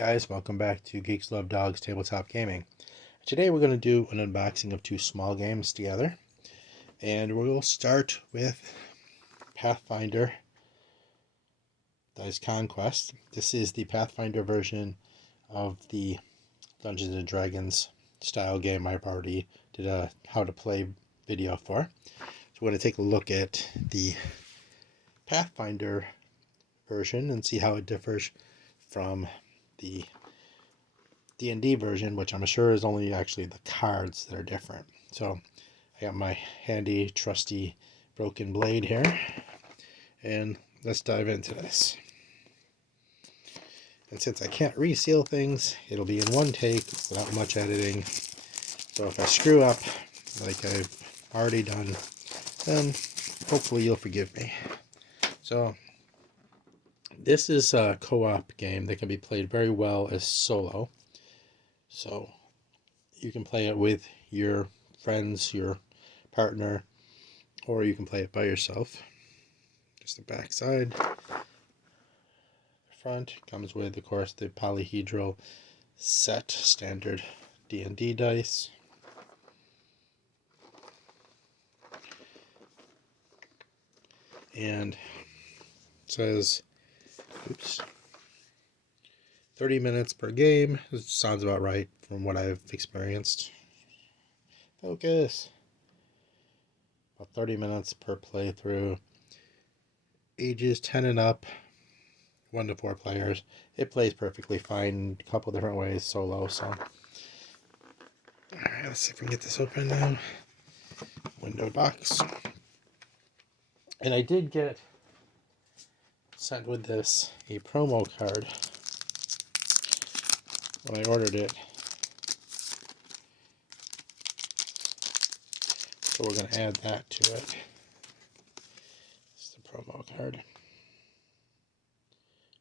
Guys, welcome back to Geekslovedogs Tabletop Gaming. Today we're going to do an unboxing of two small games together, and we'll start with Pathfinder, that is Conquest. This is the Pathfinder version of the Dungeons and Dragons style game I've already did a how to play video for. So we're going to take a look at the Pathfinder version and see how it differs from the D&D version, which I'm sure is only actually the cards that are different. So I got my handy trusty broken blade here, and let's dive into this. And since I can't reseal things, it'll be in one take without much editing. So if I screw up like I've already done, then hopefully you'll forgive me. So this is a co-op game that can be played very well as solo. So you can play it with your friends, your partner, or you can play it by yourself. Just the back side. The front comes with, of course, the polyhedral set, standard D&D dice. And it says, 30 minutes per game. This sounds about right from what I've experienced. Focus. About 30 minutes per playthrough. Ages 10 and up. 1 to 4 players. It plays perfectly fine a couple different ways solo. So, alright, let's see if we can get this open now. Window box. And I did get sent with this a promo card when I ordered it. So we're going to add that to it. This is the promo card.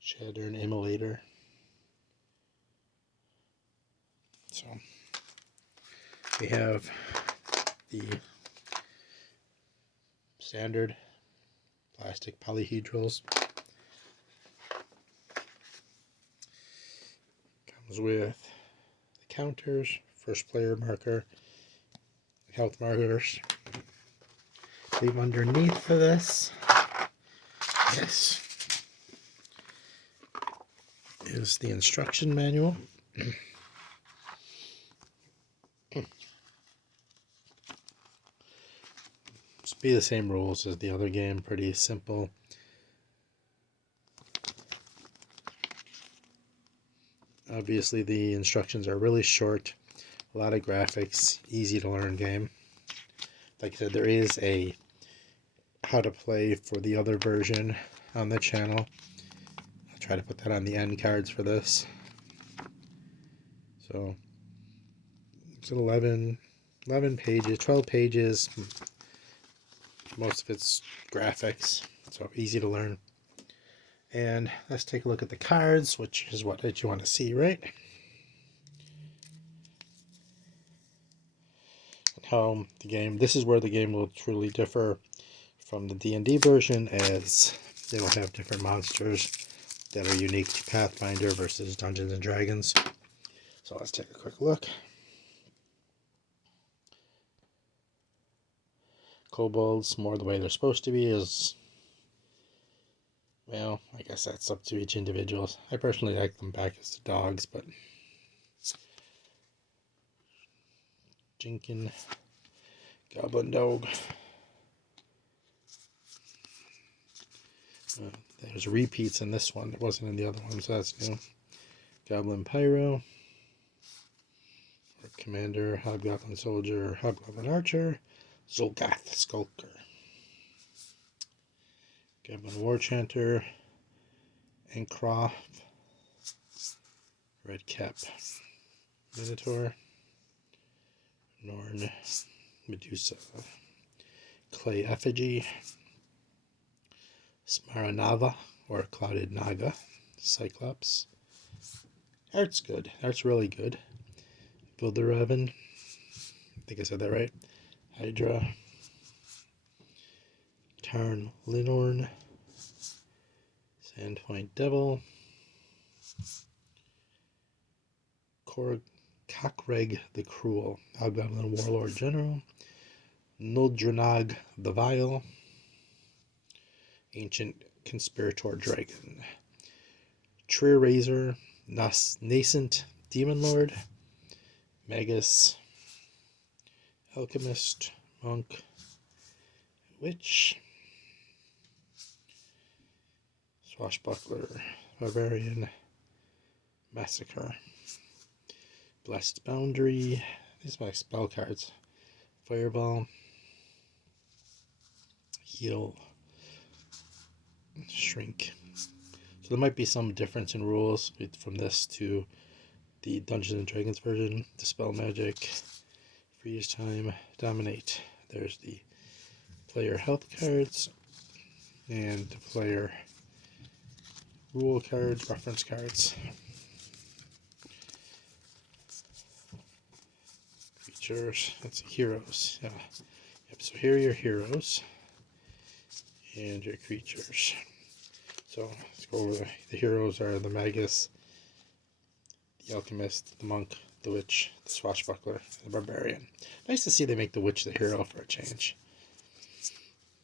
Shattern Immolator. So we have the standard plastic polyhedrals. Comes with the counters, first player marker, health markers. I believe underneath for this, yes, is the instruction manual. Must be the same rules as the other game, pretty simple. Obviously the instructions are really short, a lot of graphics, easy to learn game. Like I said, there is a how to play for the other version on the channel. I'll try to put that on the end cards for this. So it's 11 pages, 12 pages. Most of it's graphics, so easy to learn. And let's take a look at the cards, which is what you want to see, right? And how the game, this is where the game will truly differ from the D&D version, as it'll have different monsters that are unique to Pathfinder versus Dungeons and Dragons. So let's take a quick look. Kobolds, more the way they're supposed to be, is, well, I guess that's up to each individual. I personally like them back as the dogs, but Jinkin, Goblin Dog. There's repeats in this one. It wasn't in the other one, so that's new. Goblin Pyro, Commander, Hobgoblin Soldier, Hobgoblin Archer, Zolgath Skulker, Goblin War Chanter, Encroft, Red Cap Minotaur, Norn Medusa, Clay Effigy, Smaranava, or Clouded Naga, Cyclops. Art's good. Art's really good. Vilderevin, I think I said that right. Hydra, Tarn Linorn, Sandpoint Devil, Cockreg the Cruel, Hobgoblin Warlord General, Nuldranag the Vile, Ancient Conspirator Dragon, Trier Razor, Nascent Demon Lord, Magus, Alchemist, Monk, Witch, Swashbuckler, Barbarian, Massacre, Blessed Boundary. These are my spell cards. Fireball, Heal, Shrink. So there might be some difference in rules from this to the Dungeons and Dragons version. Dispel Magic, Freeze Time, Dominate. There's the player health cards and the player rule cards, reference cards. Creatures, that's heroes. Yeah. Yep, so here are your heroes and your creatures. So let's go over the heroes are the Magus, the Alchemist, the Monk, the Witch, the Swashbuckler, the Barbarian. Nice to see they make the Witch the hero for a change.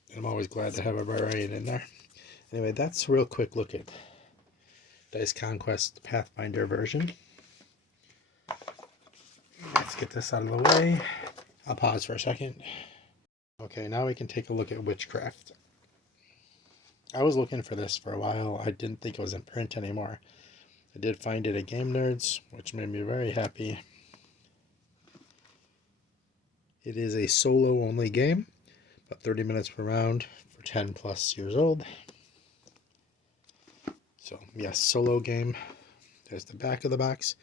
And I'm always glad to have a Barbarian in there. Anyway, that's a real quick look at Dice Conquest Pathfinder version. Let's get this out of the way. I'll pause for a second. Okay, now we can take a look at Witchcraft. I was looking for this for a while. I didn't think it was in print anymore. I did find it at Game Nerds, which made me very happy. It is a solo-only game, about 30 minutes per round for 10 plus years old. So, yes, solo game. There's the back of the box.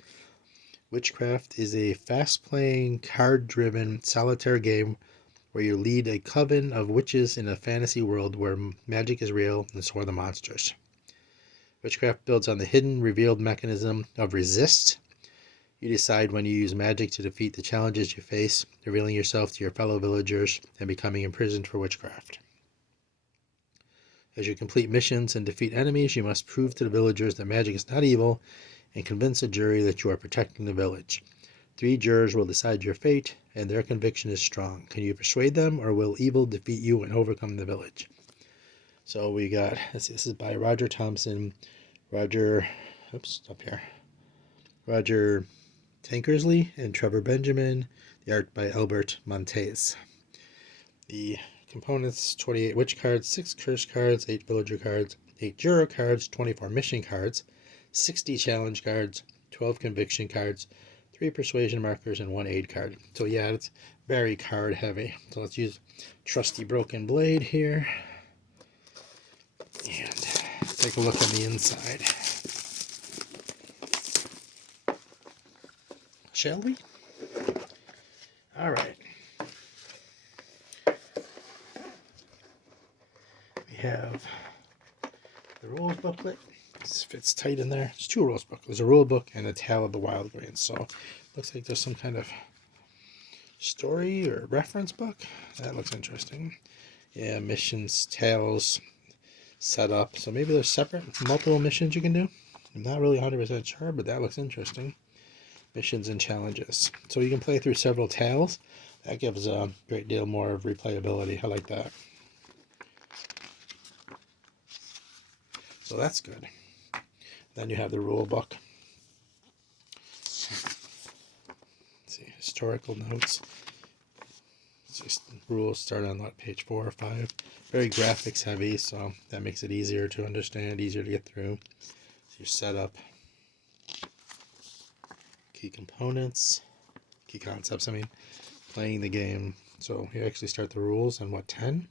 Witchcraft is a fast-playing, card-driven solitaire game where you lead a coven of witches in a fantasy world where magic is real and so are the monsters. Witchcraft builds on the hidden, revealed mechanism of resist. You decide when you use magic to defeat the challenges you face, revealing yourself to your fellow villagers and becoming imprisoned for witchcraft. As you complete missions and defeat enemies, you must prove to the villagers that magic is not evil and convince a jury that you are protecting the village. 3 jurors will decide your fate, and their conviction is strong. Can you persuade them, or will evil defeat you and overcome the village? So we got, let's see, this is by Roger Thompson, Roger Tankersley, and Trevor Benjamin. The art by Albert Montez. The components: 28 witch cards, 6 curse cards, 8 villager cards, 8 juror cards, 24 mission cards, 60 challenge cards, 12 conviction cards, 3 persuasion markers, and 1 aid card. So yeah, it's very card heavy. So let's use trusty broken blade here and take a look on the inside. Shall we? All right. We have the rules booklet. This fits tight in there. There's 2 rules books. There's a rule book and a Tale of the Wild Grains. So looks like there's some kind of story or reference book. That looks interesting. Yeah, missions, tales, setup. So maybe there's separate multiple missions you can do. I'm not really 100% sure, but that looks interesting. Missions and challenges. So you can play through several tales. That gives a great deal more of replayability. I like that. So that's good. Then you have the rule book. Let's see, historical notes. Rules start on what, page 4 or 5. Very graphics heavy, so that makes it easier to understand, easier to get through. So your setup, key components, key concepts. I mean, playing the game. So you actually start the rules on what, 10?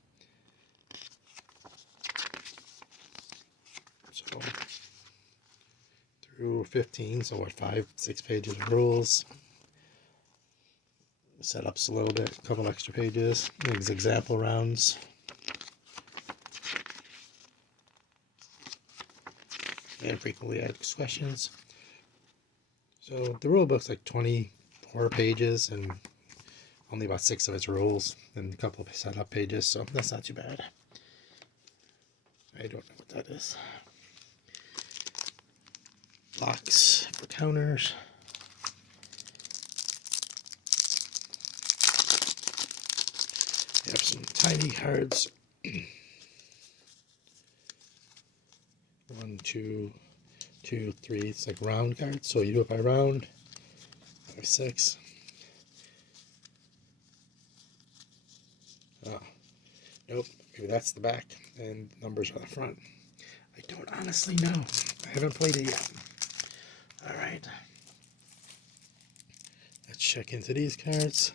So through 15, so what, 5-6 pages of rules. Setups a little bit, a couple extra pages. These example rounds. And frequently asked questions. So the rule book's like 24 pages and only about 6 of its rules and a couple of setup pages, so that's not too bad. I don't know what that is. Blocks for counters. We have some tiny cards. 1, 2, 2, 3. It's like round cards. So you do it by round. 5, 6. Oh, nope. Maybe that's the back and numbers are the front. I don't honestly know. I haven't played it yet. All right. Let's check into these cards.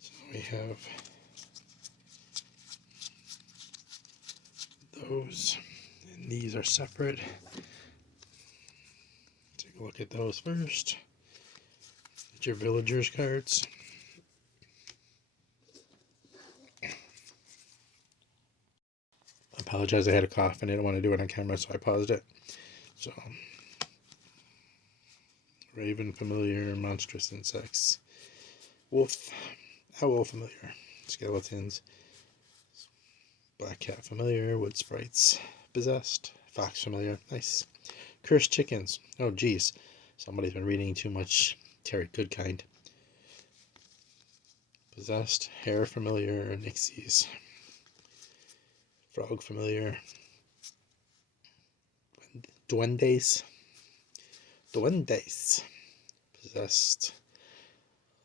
So we have those, and these are separate. Take a look at those first. Get your villagers cards. I apologize, I had a cough and I didn't want to do it on camera, so I paused it. So, Raven familiar, monstrous insects, wolf, owl familiar, skeletons, black cat familiar, wood sprites, possessed, fox familiar, nice, cursed chickens. Oh geez, somebody's been reading too much Terry Goodkind. Possessed, hare familiar, nixies, frog familiar, duendes, possessed,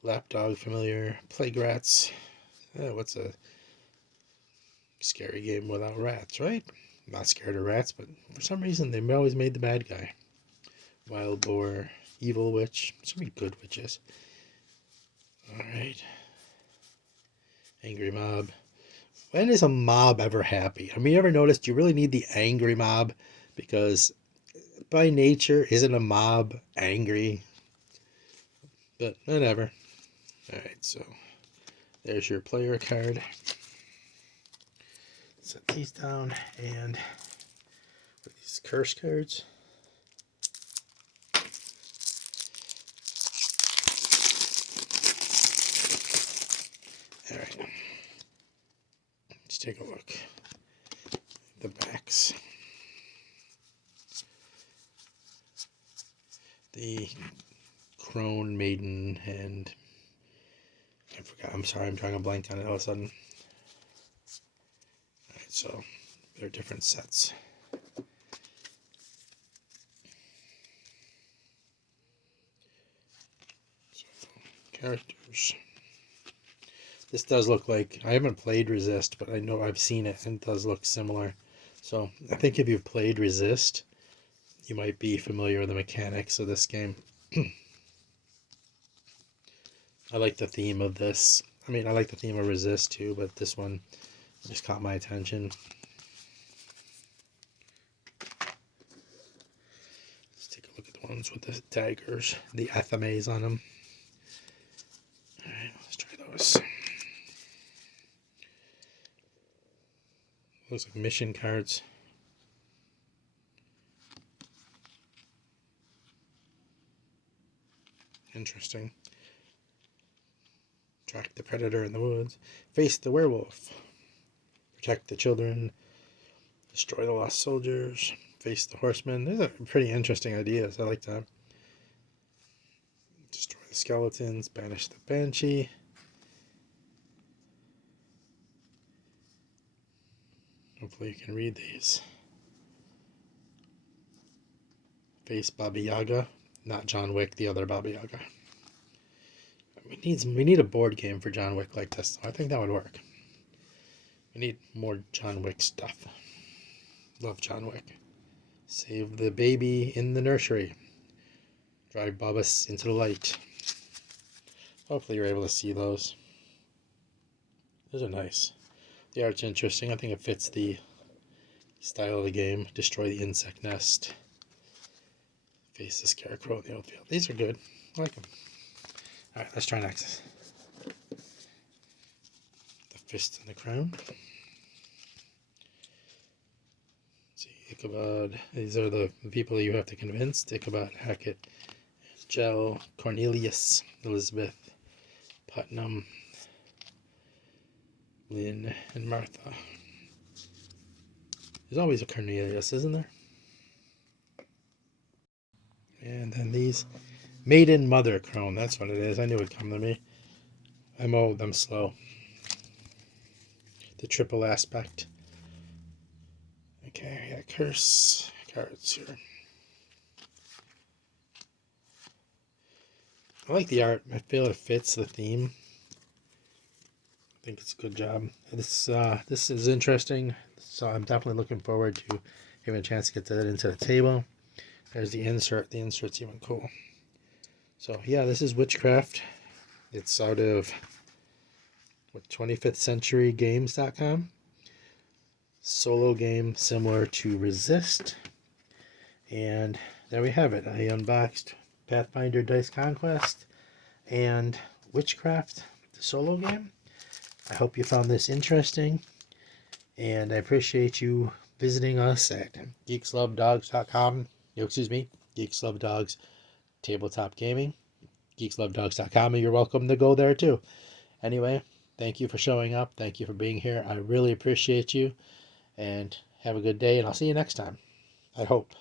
lapdog familiar, plague rats. What's a scary game without rats, right? I'm not scared of rats, but for some reason they always made the bad guy. Wild boar, evil witch, so many good witches. Alright. Angry mob. When is a mob ever happy? I mean, you ever noticed you really need the angry mob? Because by nature, isn't a mob angry? But whatever. Alright, so there's your player card. Set these down and put these curse cards. Alright. Let's take a look. The backs. The crone, maiden, and I forgot. I'm sorry, I'm drawing a blank on it all of a sudden. Alright, so they're different sets. So, characters. This does look like, I haven't played Resist, but I know I've seen it and it does look similar. So I think if you've played Resist, you might be familiar with the mechanics of this game. I like the theme of this. I mean, I like the theme of Resist too, but this one just caught my attention. Let's take a look at the ones with the daggers, the FMAs on them. Alright, let's try those. Looks like mission cards. Interesting. Track the predator in the woods. Face the werewolf. Protect the children. Destroy the lost soldiers. Face the horsemen. These are pretty interesting ideas. I like that. Destroy the skeletons. Banish the banshee. Hopefully you can read these. Face Baba Yaga. Not John Wick, the other Baba Yaga. We need a board game for John Wick like this. I think that would work. We need more John Wick stuff. Love John Wick. Save the baby in the nursery. Drive Babas into the light. Hopefully you're able to see those. Those are nice. The art's interesting. I think it fits the style of the game. Destroy the insect nest. Face the scarecrow in the outfield. These are good. I like them. Alright, let's try next. The fist and the crown. Let's see, Ichabod. These are the people you have to convince. Ichabod, Hackett, Gel, Cornelius, Elizabeth, Putnam, Lynn, and Martha. There's always a Cornelius, isn't there? And then these Maiden Mother Crone. That's what it is. I knew it would come to me. I'm old. I'm slow. The triple aspect. Okay, I got curse cards here. I like the art. I feel it fits the theme. I think it's a good job. This is interesting. So I'm definitely looking forward to having a chance to get that into the table. There's the insert. The insert's even cool. So yeah, this is Witchcraft. It's out of 25thCenturyGames.com. Solo game similar to Resist. And there we have it. I unboxed Pathfinder Dice Conquest and Witchcraft, the solo game. I hope you found this interesting, and I appreciate you visiting us at geekslovedogs.com. Geekslovedogs Tabletop Gaming. Geekslovedogs.com, and you're welcome to go there too. Anyway, thank you for showing up. Thank you for being here. I really appreciate you, and have a good day, and I'll see you next time. I hope.